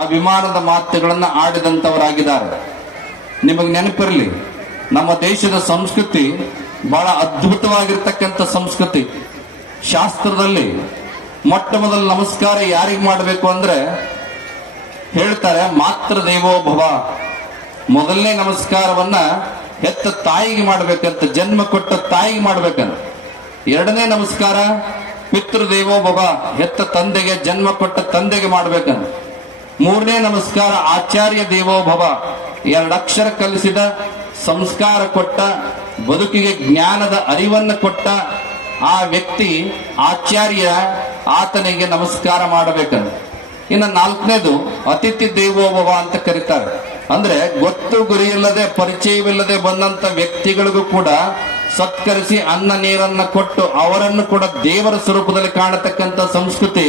ಅಭಿಮಾನದ ಮಾತುಗಳನ್ನ ಆಡಿದಂತವರಾಗಿದ್ದಾರೆ. ನಿಮಗೆ ನೆನಪಿರಲಿ, ನಮ್ಮ ದೇಶದ ಸಂಸ್ಕೃತಿ ಬಹಳ ಅದ್ಭುತವಾಗಿರ್ತಕ್ಕಂಥ ಸಂಸ್ಕೃತಿ. ಶಾಸ್ತ್ರದಲ್ಲಿ ಮೊಟ್ಟ ಮೊದಲು ನಮಸ್ಕಾರ ಯಾರಿಗೆ ಮಾಡಬೇಕು ಅಂದ್ರೆ ಹೇಳ್ತಾರೆ, ಮಾತೃ ದೇವೋಭವ ಮೊದಲನೇ ನಮಸ್ಕಾರವನ್ನ ಹೆತ್ತ ತಾಯಿಗೆ ಮಾಡ್ಬೇಕಂತ, ಜನ್ಮ ಕೊಟ್ಟ ತಾಯಿಗೆ ಮಾಡ್ಬೇಕಂತ. ಎರಡನೇ ನಮಸ್ಕಾರ, ಪಿತೃ ದೇವೋಭವ ಹೆತ್ತ ತಂದೆಗೆ, ಜನ್ಮ ಕೊಟ್ಟ ತಂದೆಗೆ ಮಾಡ್ಬೇಕಂತ. ಮೂರನೇ ನಮಸ್ಕಾರ ಆಚಾರ್ಯ ದೇವೋಭವ. ಎರಡಕ್ಷರ ಕಲಿಸಿದ, ಸಂಸ್ಕಾರ ಕೊಟ್ಟ, ಬದುಕಿಗೆ ಜ್ಞಾನದ ಅರಿವನ್ನು ಕೊಟ್ಟ ಆ ವ್ಯಕ್ತಿ ಆಚಾರ್ಯ ಆತನಿಗೆ ನಮಸ್ಕಾರ ಮಾಡಬೇಕಂತ ಇನ್ನು ನಾಲ್ಕನೇದು ಅತಿಥಿ ದೇವೋಭವ ಅಂತ ಕರೀತಾರೆ. ಅಂದ್ರೆ ಗೊತ್ತು ಗುರಿ ಇಲ್ಲದೆ ಪರಿಚಯವಿಲ್ಲದೆ ಬಂದಂತ ವ್ಯಕ್ತಿಗಳಿಗೂ ಕೂಡ ಸತ್ಕರಿಸಿ ಅನ್ನ ನೀರನ್ನ ಕೊಟ್ಟು ಅವರನ್ನು ಕೂಡ ದೇವರ ಸ್ವರೂಪದಲ್ಲಿ ಕಾಣತಕ್ಕಂತ ಸಂಸ್ಕೃತಿ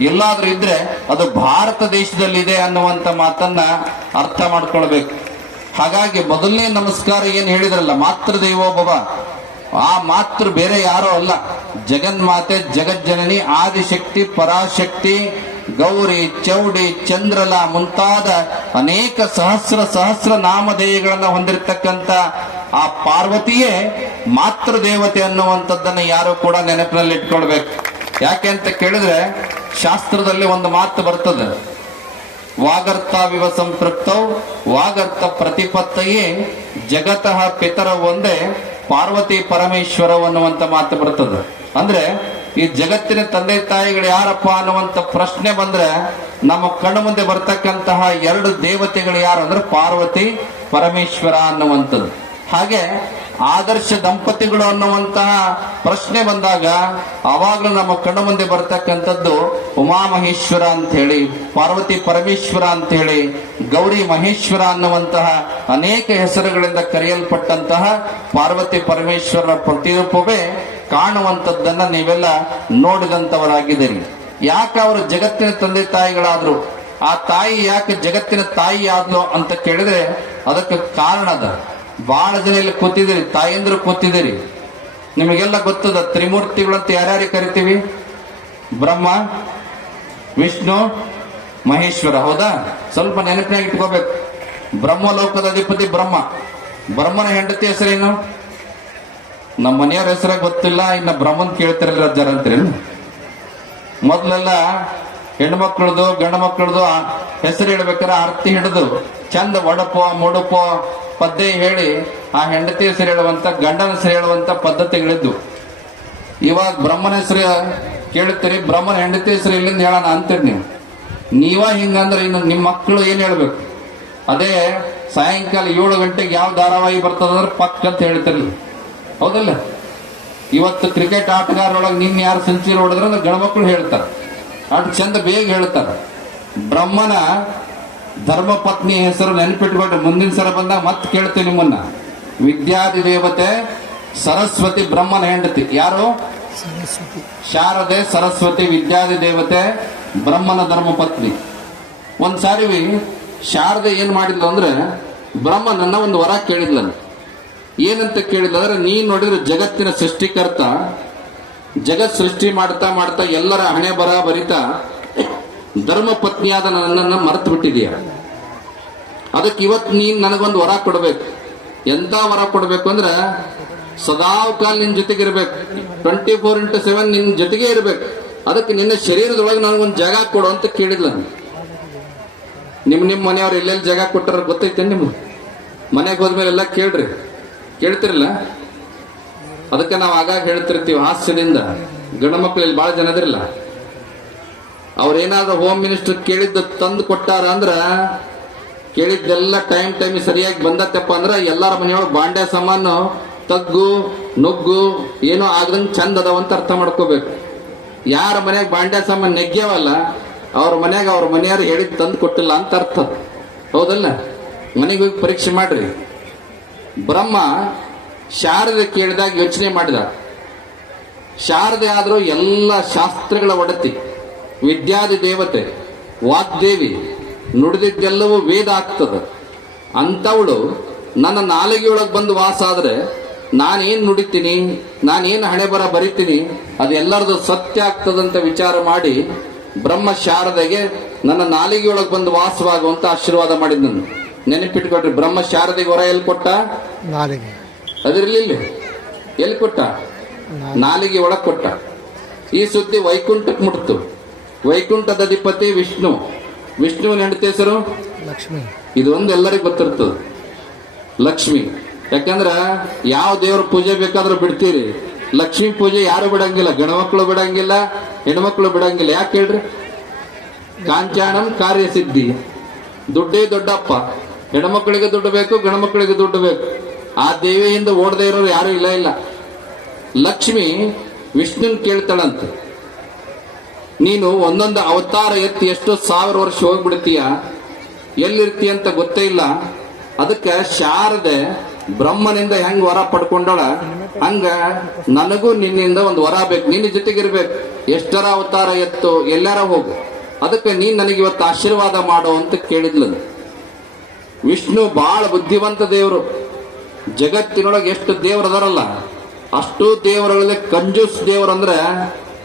ಎಲ್ಲಾದ್ರೂ ಇದ್ರೆ ಅದು ಭಾರತ ದೇಶದಲ್ಲಿದೆ ಅನ್ನುವಂಥ ಮಾತನ್ನ ಅರ್ಥ ಮಾಡ್ಕೊಳ್ಬೇಕು. ಹಾಗಾಗಿ ಮೊದಲನೇ ನಮಸ್ಕಾರ ಏನು ಹೇಳಿದ್ರಲ್ಲ, ಮಾತೃ ದೇವೋಭವ ಆ ಮಾತೃ ಬೇರೆ ಯಾರೋ ಅಲ್ಲ. ಜಗನ್ಮಾತೆ ಜಗಜ್ಜನನಿ, ಆದಿಶಕ್ತಿ, ಪರಾಶಕ್ತಿ, ಗೌರಿ, ಚೌಡಿ, ಚಂದ್ರಲ ಮುಂತಾದ ಅನೇಕ ಸಹಸ್ರ ಸಹಸ್ರ ನಾಮಧೇಯಗಳನ್ನು ಹೊಂದಿರತಕ್ಕಂತ ಆ ಪಾರ್ವತಿಯೇ ಮಾತೃ ದೇವತೆ ಅನ್ನುವಂಥದ್ದನ್ನು ಯಾರು ಕೂಡ ನೆನಪಿನಲ್ಲಿ ಇಟ್ಕೊಳ್ಬೇಕು ಯಾಕೆ ಅಂತ ಕೇಳಿದ್ರೆ ಶಾಸ್ತ್ರದಲ್ಲಿ ಒಂದು ಮಾತು ಬರ್ತದೆ. ವಾಗರ್ತಾವಿವ ಸಂಪೃಕ್ತೌ ವಾಗರ್ತ ಪ್ರತಿಪತ್ತಯೇ, ಜಗತಃ ಪಿತರ ಒಂದೇ, ಪಾರ್ವತಿ ಪರಮೇಶ್ವರ ಅನ್ನುವಂತ ಮಾತು ಬರ್ತದೆ. ಅಂದ್ರೆ ಈ ಜಗತ್ತಿನ ತಂದೆ ತಾಯಿಗಳು ಯಾರಪ್ಪ ಅನ್ನುವಂತ ಪ್ರಶ್ನೆ ಬಂದ್ರೆ ನಮ್ಮ ಕಣ್ಣು ಮುಂದೆ ಬರ್ತಕ್ಕಂತಹ ಎರಡು ದೇವತೆಗಳು ಯಾರು ಅಂದ್ರೆ ಪಾರ್ವತಿ, ಪರಮೇಶ್ವರ ಅನ್ನುವಂಥದ್ದು. ಹಾಗೆ ಆದರ್ಶ ದಂಪತಿಗಳು ಅನ್ನುವಂತಹ ಪ್ರಶ್ನೆ ಬಂದಾಗ ಅವಾಗಲೂ ನಮ್ಮ ಕಣ್ಣು ಮುಂದೆ ಬರ್ತಕ್ಕಂಥದ್ದು ಉಮಾಮಹೇಶ್ವರ ಅಂತ ಹೇಳಿ ಪಾರ್ವತಿ ಪರಮೇಶ್ವರ ಅಂತ ಹೇಳಿ ಗೌರಿ ಮಹೇಶ್ವರ ಅನ್ನುವಂತಹ ಅನೇಕ ಹೆಸರುಗಳಿಂದ ಕರೆಯಲ್ಪಟ್ಟಂತಹ ಪಾರ್ವತಿ ಪರಮೇಶ್ವರನ ಪ್ರತಿರೂಪವೇ ಕಾಣುವಂಥದ್ದನ್ನ ನೀವೆಲ್ಲ ನೋಡಿದಂಥವರಾಗಿದ್ದೀರಿ. ಯಾಕೆ ಅವರು ಜಗತ್ತಿನ ತಂದೆ ತಾಯಿಗಳಾದ್ರು? ಆ ತಾಯಿ ಯಾಕೆ ಜಗತ್ತಿನ ತಾಯಿ ಆದ್ಲು ಅಂತ ಕೇಳಿದ್ರೆ ಅದಕ್ಕೆ ಕಾರಣ ಅದ. ಬಹಳ ಜನ ಇಲ್ಲಿ ಕೂತಿದ್ದೀರಿ, ತಾಯಂದ್ರು ಕೂತಿದ್ದೀರಿ. ನಿಮಗೆಲ್ಲ ಗೊತ್ತದ, ತ್ರಿಮೂರ್ತಿಗಳಂತ ಯಾರ್ಯಾರಿಗೆ ಕರಿತೀವಿ? ಬ್ರಹ್ಮ, ವಿಷ್ಣು, ಮಹೇಶ್ವರ, ಹೌದಾ? ಸ್ವಲ್ಪ ನೆನಪಿನಾಗಿ ಇಟ್ಕೋಬೇಕು. ಬ್ರಹ್ಮಲೋಕದ ಅಧಿಪತಿ ಬ್ರಹ್ಮ. ಬ್ರಹ್ಮನ ಹೆಂಡತಿ ಹೆಸರೇನು? ನಮ್ಮ ಮನೆಯವ್ರ ಹೆಸರ ಗೊತ್ತಿಲ್ಲ, ಇನ್ನ ಬ್ರಹ್ಮನ್ ಕೇಳ್ತಿರಲ್ಲ ಜರ ಅಂತ ಮೊದ್ಲೆಲ್ಲ ಹೆಣ್ಮಕ್ಳದು ಗಂಡು ಮಕ್ಕಳದು ಹೆಸರು ಹೇಳ್ಬೇಕಾದ್ರೆ ಆರ್ತಿ ಹಿಡಿದು, ಚಂದ ಒಡಪೋ ಮುಡುಪೋ ಪದ್ಯ ಹೇಳಿ ಆ ಹೆಂಡತಿ ಹೆಸರು ಹೇಳುವಂತ, ಗಂಡನ ಹೆಸರು ಹೇಳುವಂತ ಪದ್ಧತಿಗಳಿದ್ದು. ಇವಾಗ ಬ್ರಹ್ಮನ ಹೆಸರು ಕೇಳ್ತೀರಿ ಬ್ರಹ್ಮನ ಹೆಂಡತಿ ಹೆಸರು ಇಲ್ಲಿಂದ ಹೇಳೋಣ ಅಂತೀರಿ ನೀವು. ನೀವ ಹಿಂಗಂದ್ರೆ ಇನ್ನು ನಿಮ್ಮ ಮಕ್ಕಳು ಏನ್ ಹೇಳ್ಬೇಕು? ಅದೇ ಸಾಯಂಕಾಲ ಏಳು ಗಂಟೆಗೆ ಯಾವ ಧಾರಾವಾಹಿ ಬರ್ತದಂದ್ರೆ ಪಕ್ಕ ಅಂತ ಹೇಳ್ತಿರ್ಲಿ ಹೌದಲ್ಲ? ಇವತ್ತು ಕ್ರಿಕೆಟ್ ಆಟಗಾರರೊಳಗೆ ನಿನ್ನ ಯಾರು ಸೆಂಚುರಿ ಹೊಡೆದ್ರೆ ಗಂಡ್ಮಕ್ಳು ಹೇಳ್ತಾರೆ. ಅಷ್ಟು ಚಂದ ಬೇಗ ಹೇಳ್ತಾರೆ. ಬ್ರಹ್ಮನ ಧರ್ಮಪತ್ನಿ ಹೆಸರು ನೆನಪಿಟ್ಕೊಂಡು ಮುಂದಿನ ಸಲ ಬಂದಾಗ ಮತ್ತೆ ಕೇಳ್ತೀನಿ ನಿಮ್ಮನ್ನ. ವಿದ್ಯಾದಿ ದೇವತೆ ಸರಸ್ವತಿ ಬ್ರಹ್ಮನ ಹೆಂಡತಿ. ಯಾರು? ಶಾರದೆ ಸರಸ್ವತಿ ವಿದ್ಯಾದಿ ದೇವತೆ ಬ್ರಹ್ಮನ ಧರ್ಮಪತ್ನಿ. ಒಂದ್ಸಾರಿ ಶಾರದೆ ಏನ್ ಮಾಡಿದ್ಲು ಅಂದ್ರೆ ಬ್ರಹ್ಮನನ್ನ ಒಂದು ವರ ಕೇಳಿದ್ಲನು ಏನಂತ ಕೇಳಿದ್ಲು ಅಂದ್ರೆ ನೀನ್ ನೋಡಿದ್ರೆ ಜಗತ್ತಿನ ಸೃಷ್ಟಿಕರ್ತ ಜಗತ್ ಸೃಷ್ಟಿ ಮಾಡ್ತಾ ಮಾಡ್ತಾ ಎಲ್ಲರ ಹಣೆ ಬರ ಬರಿತಾ ಧರ್ಮ ಪತ್ನಿಯಾದ ನನ್ನನ್ನು ಮರೆತು ಬಿಟ್ಟಿದೀಯ ಅದಕ್ಕೆ ಇವತ್ತು ನೀನು ನನಗೊಂದು ವರ ಕೊಡಬೇಕು. ಎಂತ ವರ ಕೊಡಬೇಕು ಅಂದ್ರೆ ಸದಾವ್ ಕಾಲ ನಿನ್ ಜೊತೆಗೆ ಇರಬೇಕು ಟ್ವೆಂಟಿ ಫೋರ್ ಇಂಟು ಸೆವೆನ್ ನಿನ್ ಜೊತೆಗೆ ಇರ್ಬೇಕು. ಅದಕ್ಕೆ ನಿನ್ನ ಶರೀರದೊಳಗೆ ನನಗೊಂದು ಜಾಗ ಕೊಡು ಅಂತ ಕೇಳಿದ್ಲ ನಿಮ್ಮ ನಿಮ್ಮ ಮನೆಯವ್ರು ಎಲ್ಲೆಲ್ಲಿ ಜಾಗ ಕೊಟ್ಟಾರ ಗೊತ್ತೈತೆ ನಿಮ್ ಮನೆಗೆ ಹೋದ್ಮೇಲೆ ಎಲ್ಲ ಕೇಳ್ರಿ. ಕೇಳ್ತಿರಲ್ಲ? ಅದಕ್ಕೆ ನಾವು ಆಗಾಗ ಹೇಳ್ತಿರ್ತೀವಿ ಹಾಸ್ಯದಿಂದ. ಗಂಡು ಮಕ್ಕಳಲ್ಲಿ ಬಹಳ ಜನ ಇದ್ರಲ್ಲ ಅವ್ರೇನಾದ್ರೂ ಹೋಮ್ ಮಿನಿಸ್ಟರ್ ಕೇಳಿದ್ದು ತಂದು ಕೊಟ್ಟಾರ ಅಂದ್ರ, ಕೇಳಿದ್ದೆಲ್ಲ ಟೈಮ್ ಟೈಮ್ ಸರಿಯಾಗಿ ಬಂದತ್ತಪ್ಪ ಅಂದ್ರ ಎಲ್ಲಾರ ಮನೆಯೊಳಗೆ ಬಾಂಡೆ ಸಾಮಾನು, ತಗ್ಗು, ನುಗ್ಗು, ಏನೋ ಆಗದಂಗ್ ಚಂದ ಅದಾವಂತ ಅರ್ಥ ಮಾಡ್ಕೋಬೇಕು. ಯಾರ ಮನೆಯಾಗ ಬಾಂಡೆ ಸಾಮಾನು ನೆಗ್ಗ್ಯವಲ್ಲ, ಅವ್ರ ಮನೆಯಾಗ ಅವ್ರ ಮನೆಯವ್ರು ಹೇಳಿದ್ ತಂದು ಕೊಟ್ಟಿಲ್ಲ ಅಂತ ಅರ್ಥ. ಹೌದಲ್ಲ? ಮನೆಗೆ ಹೋಗಿ ಪರೀಕ್ಷೆ ಮಾಡ್ರಿ. ಬ್ರಹ್ಮ ಶಾರದೆ ಕೇಳಿದಾಗ ಯೋಚನೆ ಮಾಡಿದ. ಶಾರದೆ ಆದರೂ ಎಲ್ಲ ಶಾಸ್ತ್ರಗಳ ಒಡತಿ. ವಿದ್ಯಾದಿ ದೇವತೆ ವಾಗ್ದೇವಿ ನುಡಿದಿದ್ದೆಲ್ಲವೂ ವೇದ ಆಗ್ತದೆ. ಅಂಥವಳು ನನ್ನ ನಾಲಿಗೆಯೊಳಗೆ ಬಂದು ವಾಸ ಆದರೆ ನಾನೇನು ನುಡಿತೀನಿ ನಾನೇನು ಹಣೆ ಬರ ಬರಿತೀನಿ ಅದೆಲ್ಲರದು ಸತ್ಯ ಆಗ್ತದಂತ ವಿಚಾರ ಮಾಡಿ ಬ್ರಹ್ಮ ಶಾರದೆಗೆ ನನ್ನ ನಾಲಿಗೆಯೊಳಗೆ ಬಂದು ವಾಸವಾಗುವಂತ ಆಶೀರ್ವಾದ ಮಾಡಿದ್ದನು. ನೆನಪಿಟ್ಕೊಟ್ರಿ ಬ್ರಹ್ಮ ಶಾರದೆಗೆ ಹೊರ ಎಲ್ಲಿ ಕೊಟ್ಟ? ನಾಲಿಗೆ. ಅದಿರ್ಲಿಲ್ಲ ಎಲ್ಲಿ ಕೊಟ್ಟ? ನಾಲಿಗೆ ಒಳಗೆ ಕೊಟ್ಟ. ಈ ಸುದ್ದಿ ವೈಕುಂಠಕ್ಕೆ ಮುಟ್ತು. ವೈಕುಂಠದ ಅಧಿಪತಿ ವಿಷ್ಣು. ವಿಷ್ಣುವಿನ ಹೆಂಡತಿ ಹೆಸರು? ಲಕ್ಷ್ಮಿ. ಇದು ಒಂದು ಎಲ್ಲರಿಗೂ ಗೊತ್ತಿರ್ತದ. ಲಕ್ಷ್ಮಿ. ಯಾಕಂದ್ರ ಯಾವ ದೇವ್ರ ಪೂಜೆ ಬೇಕಾದ್ರೂ ಬಿಡ್ತೀರಿ. ಲಕ್ಷ್ಮಿ ಪೂಜೆ ಯಾರು ಬಿಡಂಗಿಲ್ಲ. ಗಣಮಕ್ಳು ಬಿಡಂಗಿಲ್ಲ ಹೆಣ್ಮಕ್ಳು ಬಿಡಂಗಿಲ್ಲ. ಯಾಕೆ ಹೇಳ್ರಿ? ಕಾಂಚಾಣಂ ಕಾರ್ಯಸಿದ್ಧಿ. ದುಡ್ಡೇ ದೊಡ್ಡಪ್ಪ. ಹೆಣ್ಮಕ್ಳಿಗೆ ದುಡ್ಡು ಬೇಕು ಗಣಮಕ್ಳಿಗೆ ದುಡ್ಡು ಬೇಕು. ಆ ದೇವಿಯಿಂದ ಓಡದೇ ಇರೋರು ಯಾರು ಇಲ್ಲ ಇಲ್ಲ. ಲಕ್ಷ್ಮಿ ವಿಷ್ಣುನ್ ಕೇಳ್ತಾಳಂತೆ. ನೀನು ಒಂದೊಂದು ಅವತಾರ ಎತ್ತಿ ಎಷ್ಟು ಸಾವಿರ ವರ್ಷ ಹೋಗ್ಬಿಡ್ತೀಯ? ಎಲ್ಲಿರ್ತೀಯ ಅಂತ ಗೊತ್ತೇ ಇಲ್ಲ. ಅದಕ್ಕೆ ಶಾರದೆ ಬ್ರಹ್ಮನಿಂದ ಹೆಂಗ್ ವರ ಪಡ್ಕೊಂಡಳ? ಹಂಗ ನನಗೂ ನಿನ್ನಿಂದ ಒಂದು ವರ ಬೇಕು. ನಿನ್ನ ಜೊತೆಗಿರ್ಬೇಕು. ಎಷ್ಟರ ಅವತಾರ ಎತ್ತು? ಎಲ್ಲಾರ ಹೋಗು. ಅದಕ್ಕೆ ನೀನ್ ನನಗೆ ಇವತ್ತು ಆಶೀರ್ವಾದ ಮಾಡು ಅಂತ ಕೇಳಿದ್ಲು ವಿಷ್ಣು ಬಹಳ ಬುದ್ಧಿವಂತ ದೇವರು. ಜಗತ್ತಿನೊಳಗೆ ಎಷ್ಟು ದೇವರು ಅದಾರಲ್ಲ. ಅಷ್ಟು ದೇವರಲ್ಲಿ ಕಂಜೂಸ್ ದೇವರಂದ್ರೆ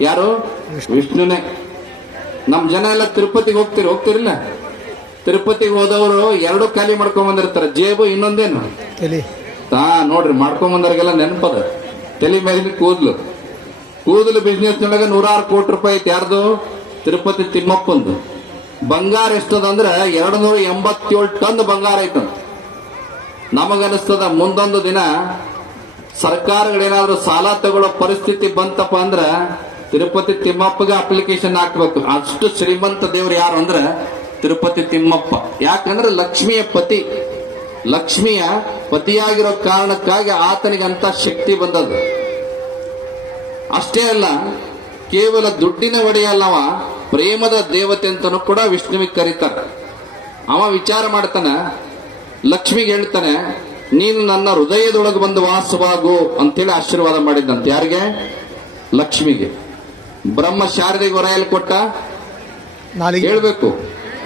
ಯಾರು? ವಿಷ್ಣುನೇ ನಮ್ಮ ಜನ ಎಲ್ಲ ತಿರುಪತಿಗೆ ಹೋಗ್ತೀರಿ ಹೋಗ್ತಿರಲ್ಲ? ತಿರುಪತಿಗೆ ಹೋದವರು ಎರಡು ಖಾಲಿ ಮಾಡ್ಕೊಂಡ್ ಬಂದಿರ್ತಾರೆ ಜೇಬು ಇನ್ನೊಂದೇನು? ಹಾ ನೋಡ್ರಿ ಮಾಡ್ಕೊಂಡ್ ಬಂದವ್ರಿಗೆಲ್ಲ ನೆನಪದ. ತಲೆ ಮೇಲಿನ ಕೂದಲು. ಕೂದಲು ಬಿಸ್ನೆಸ್ ನೊಳಗೆ ನೂರಾರು ಕೋಟಿ ರೂಪಾಯಿ ಐತಿ ಯಾರ್ದು? ತಿರುಪತಿ ತಿಮ್ಮಪ್ಪಂದು. ಬಂಗಾರ ಎಷ್ಟದ ಅಂದ್ರೆ ಎರಡು ನೂರ ಎಂಬತ್ತೇಳು ಟನ್ ಬಂಗಾರ ಐತ. ನಮಗನಿಸ್ತದ ಮುಂದೊಂದು ದಿನ ಸರ್ಕಾರಗಳೇನಾದ್ರೂ ಸಾಲ ತಗೊಳ್ಳೋ ಪರಿಸ್ಥಿತಿ ಬಂತಪ್ಪ ಅಂದ್ರ ತಿರುಪತಿ ತಿಮ್ಮಪ್ಪಗೆ ಅಪ್ಲಿಕೇಶನ್ ಹಾಕ್ಬೇಕು. ಅಷ್ಟು ಶ್ರೀಮಂತ ದೇವ್ರು ಯಾರು ಅಂದ್ರೆ ತಿರುಪತಿ ತಿಮ್ಮಪ್ಪ. ಯಾಕಂದ್ರೆ ಲಕ್ಷ್ಮಿಯ ಪತಿ. ಲಕ್ಷ್ಮಿಯ ಪತಿಯಾಗಿರೋ ಕಾರಣಕ್ಕಾಗಿ ಆತನಿಗೆ ಅಂತ ಶಕ್ತಿ ಬಂದದ್ದು. ಅಷ್ಟೇ ಅಲ್ಲ, ಕೇವಲ ದುಡ್ಡಿನ ಒಡೆಯಲ್ಲವ ಪ್ರೇಮದ ದೇವತೆ ಅಂತನೂ ಕೂಡ ವಿಷ್ಣುವಿಗೆ ಕರೀತಾರೆ ಅವ ವಿಚಾರ ಮಾಡ್ತಾನೆ, ಲಕ್ಷ್ಮಿಗೆ ಹೇಳ್ತಾನೆ, ನೀನು ನನ್ನ ಹೃದಯದೊಳಗೆ ಬಂದು ವಾಸವಾಗು ಅಂತೇಳಿ ಆಶೀರ್ವಾದ ಮಾಡಿದ್ದಂತೆ. ಯಾರಿಗೆ? ಲಕ್ಷ್ಮಿಗೆ. ಬ್ರಹ್ಮ ಶಾರದೆಗೆ ವರ ಎಲ್ಲಿ ಕೊಟ್ಟ? ಹೇಳ್ಬೇಕು.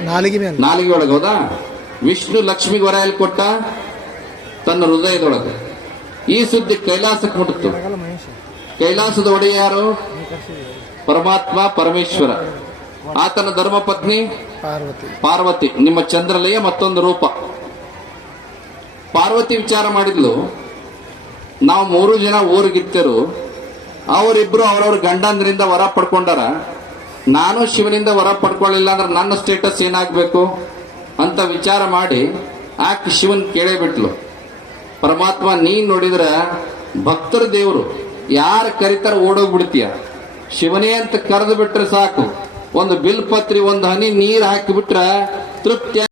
ನಾಲಿಗೆ ಮೇಲೆ. ನಾಲಿಗೆ ಒಳಗೆ ಹೌದಾ? ವಿಷ್ಣು ಲಕ್ಷ್ಮಿಗೆ ಎಲ್ಲಿ ಕೊಟ್ಟ? ತನ್ನ ಹೃದಯದೊಳಗೆ. ಈ ಸುದ್ದಿ ಕೈಲಾಸಕ್ಕೆ ಮುಟ್ಟಿತು ಕೈಲಾಸದ ಒಡೆಯ ಯಾರು? ಪರಮಾತ್ಮ ಪರಮೇಶ್ವರ. ಆತನ ಧರ್ಮಪತ್ನಿ ಪಾರ್ವತಿ. ಪಾರ್ವತಿ. ನಿಮ್ಮ ಚಂದ್ರಲಯ ಮತ್ತೊಂದು ರೂಪ. ಪಾರ್ವತಿ ವಿಚಾರ ಮಾಡಿದ್ಲು. ನಾವು ಮೂರು ಜನ ಊರಿಗಿತ್ತರು. ಅವರಿಬ್ರು ಅವ್ರವ್ರ ಗಂಡಂದ್ರಿಂದ ವರ ಪಡ್ಕೊಂಡಾರ. ನಾನು ಶಿವನಿಂದ ವರ ಪಡ್ಕೊಳ್ಳಿಲ್ಲ ಅಂದ್ರೆ ನನ್ನ ಸ್ಟೇಟಸ್ ಏನಾಗ್ಬೇಕು ಅಂತ ವಿಚಾರ ಮಾಡಿ ಆಕೆ ಶಿವನ್ ಕೇಳೇ ಬಿಟ್ಲು. ಪರಮಾತ್ಮ ನೀ ನೋಡಿದ್ರ ಭಕ್ತರ ದೇವರು, ಯಾರು ಕರಿತಾರ ಓಡೋಗ್ಬಿಡ್ತೀಯ? ಶಿವನೇ ಅಂತ ಕರೆದು ಬಿಟ್ರೆ ಸಾಕು. ಒಂದು ಬಿಲ್ ಪತ್ರಿ, ಒಂದು ಹನಿ ನೀರು ಹಾಕಿಬಿಟ್ರೆ ತೃಪ್ತಿ